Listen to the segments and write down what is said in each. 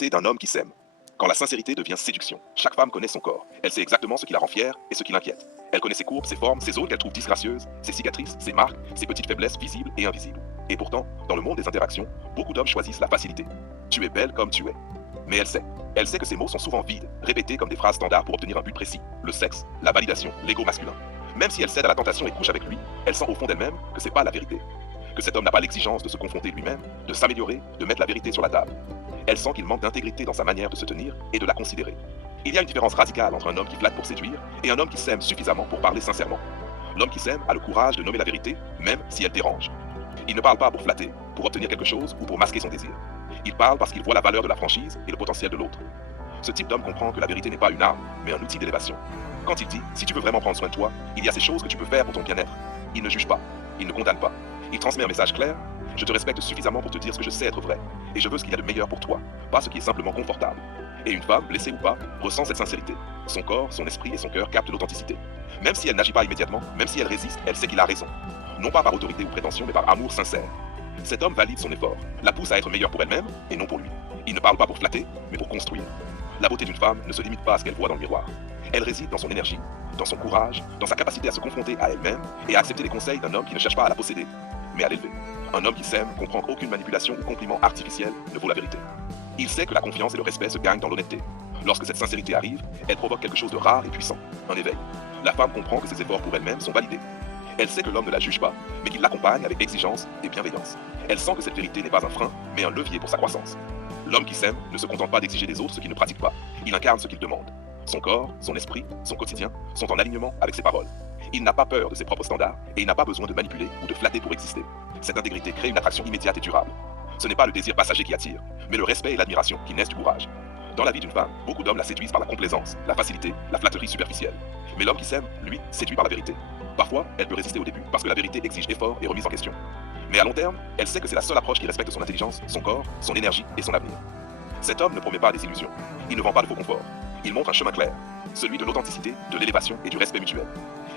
D'un homme qui s'aime. Quand la sincérité devient séduction, chaque femme connaît son corps. Elle sait exactement ce qui la rend fière et ce qui l'inquiète. Elle connaît ses courbes, ses formes, ses zones qu'elle trouve disgracieuses, ses cicatrices, ses marques, ses petites faiblesses visibles et invisibles. Et pourtant, dans le monde des interactions, beaucoup d'hommes choisissent la facilité. Tu es belle comme tu es. Mais elle sait. Elle sait que ces mots sont souvent vides, répétés comme des phrases standards pour obtenir un but précis. Le sexe, la validation, l'ego masculin. Même si elle cède à la tentation et couche avec lui, elle sent au fond d'elle-même que c'est pas la vérité. Que cet homme n'a pas l'exigence de se confronter lui-même, de s'améliorer, de mettre la vérité sur la table. Elle sent qu'il manque d'intégrité dans sa manière de se tenir et de la considérer. Il y a une différence radicale entre un homme qui flatte pour séduire et un homme qui s'aime suffisamment pour parler sincèrement. L'homme qui s'aime a le courage de nommer la vérité, même si elle dérange. Il ne parle pas pour flatter, pour obtenir quelque chose ou pour masquer son désir. Il parle parce qu'il voit la valeur de la franchise et le potentiel de l'autre. Ce type d'homme comprend que la vérité n'est pas une arme, mais un outil d'élévation. Quand il dit « si tu veux vraiment prendre soin de toi, il y a ces choses que tu peux faire pour ton bien-être », il ne juge pas, il ne condamne pas. Il transmet un message clair: je te respecte suffisamment pour te dire ce que je sais être vrai, et je veux ce qu'il y a de meilleur pour toi, pas ce qui est simplement confortable. Et une femme, blessée ou pas, ressent cette sincérité. Son corps, son esprit et son cœur captent l'authenticité. Même si elle n'agit pas immédiatement, même si elle résiste, elle sait qu'il a raison. Non pas par autorité ou prétention, mais par amour sincère. Cet homme valide son effort, la pousse à être meilleure pour elle-même et non pour lui. Il ne parle pas pour flatter, mais pour construire. La beauté d'une femme ne se limite pas à ce qu'elle voit dans le miroir. Elle réside dans son énergie, dans son courage, dans sa capacité à se confronter à elle-même et à accepter les conseils d'un homme qui ne cherche pas à la posséder, mais à l'élever. Un homme qui s'aime comprend qu'aucune manipulation ou compliment artificiel ne vaut la vérité. Il sait que la confiance et le respect se gagnent dans l'honnêteté. Lorsque cette sincérité arrive, elle provoque quelque chose de rare et puissant, un éveil. La femme comprend que ses efforts pour elle-même sont validés. Elle sait que l'homme ne la juge pas, mais qu'il l'accompagne avec exigence et bienveillance. Elle sent que cette vérité n'est pas un frein, mais un levier pour sa croissance. L'homme qui s'aime ne se contente pas d'exiger des autres ce qu'il ne pratique pas. Il incarne ce qu'il demande. Son corps, son esprit, son quotidien sont en alignement avec ses paroles. Il n'a pas peur de ses propres standards et il n'a pas besoin de manipuler ou de flatter pour exister. Cette intégrité crée une attraction immédiate et durable. Ce n'est pas le désir passager qui attire, mais le respect et l'admiration qui naissent du courage. Dans la vie d'une femme, beaucoup d'hommes la séduisent par la complaisance, la facilité, la flatterie superficielle. Mais l'homme qui s'aime, lui, séduit par la vérité. Parfois, elle peut résister au début parce que la vérité exige effort et remise en question. Mais à long terme, elle sait que c'est la seule approche qui respecte son intelligence, son corps, son énergie et son avenir. Cet homme ne promet pas des illusions. Il ne vend pas de faux confort. Il montre un chemin clair, celui de l'authenticité, de l'élévation et du respect mutuel.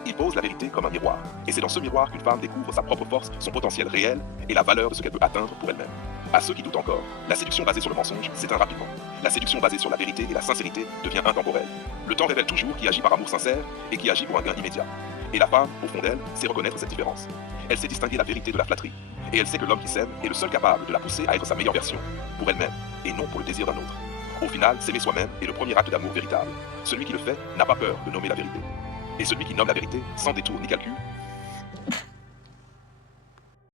Il pose la vérité comme un miroir, et c'est dans ce miroir qu'une femme découvre sa propre force, son potentiel réel et la valeur de ce qu'elle peut atteindre pour elle-même. À ceux qui doutent encore, la séduction basée sur le mensonge s'éteint rapidement. La séduction basée sur la vérité et la sincérité devient intemporelle. Le temps révèle toujours qui agit par amour sincère et qui agit pour un gain immédiat. Et la femme, au fond d'elle, sait reconnaître cette différence. Elle sait distinguer la vérité de la flatterie. Et elle sait que l'homme qui s'aime est le seul capable de la pousser à être sa meilleure version, pour elle-même, et non pour le désir d'un autre. Au final, s'aimer soi-même est le premier acte d'amour véritable. Celui qui le fait n'a pas peur de nommer la vérité. Et celui qui nomme la vérité, sans détour ni calcul,